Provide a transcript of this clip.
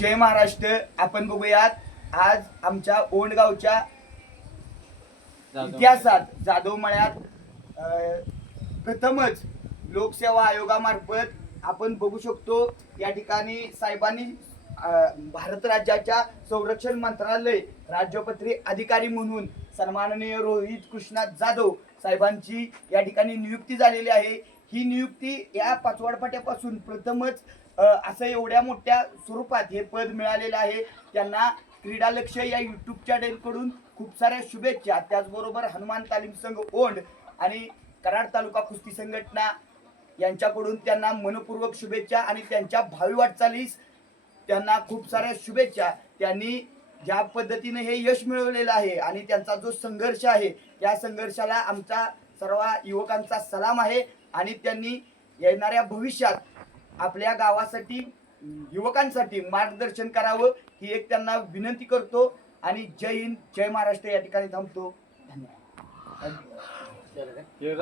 जय महाराष्ट्र. आपण बघूयात आज आमच्या ओंडगावच्या इतिहासात जाधव मळ्यात प्रथमच लोकसेवा आयोगामार्फत आपण बघू शकतो. या ठिकाणी साहेबांनी भारत राज्याच्या संरक्षण मंत्रालय राज्यपत्री अधिकारी म्हणून सन्माननीय रोहित कृष्णात जाधव साहेबांची या ठिकाणी नियुक्ती झालेली आहे. ही नियुक्ती या पाचवाडपाट्यापासून प्रथमच असं एवढ्या मोठ्या स्वरूपात हे पद मिळालेलं आहे. त्यांना क्रीडा लक्ष या युट्यूब चॅनेलकडून खूप साऱ्या शुभेच्छा. त्याचबरोबर हनुमान तालीम संघ ओंड आणि कराड तालुका कुस्ती संघटना यांच्याकडून त्यांना मनपूर्वक शुभेच्छा आणि त्यांच्या भावी वाटचालीस त्यांना खूप साऱ्या शुभेच्छा. त्यांनी ज्या पद्धतीने हे यश मिळवलेलं आहे आणि त्यांचा जो संघर्ष आहे या संघर्षाला आमचा सर्व युवकांचा सलाम आहे आणि त्यांनी येणाऱ्या भविष्यात आपल्या गावासाठी युवकांसाठी मार्गदर्शन करावं ही एक त्यांना विनंती करतो आणि जय हिंद जय महाराष्ट्र या ठिकाणी थांबतो. धन्यवाद. रात्री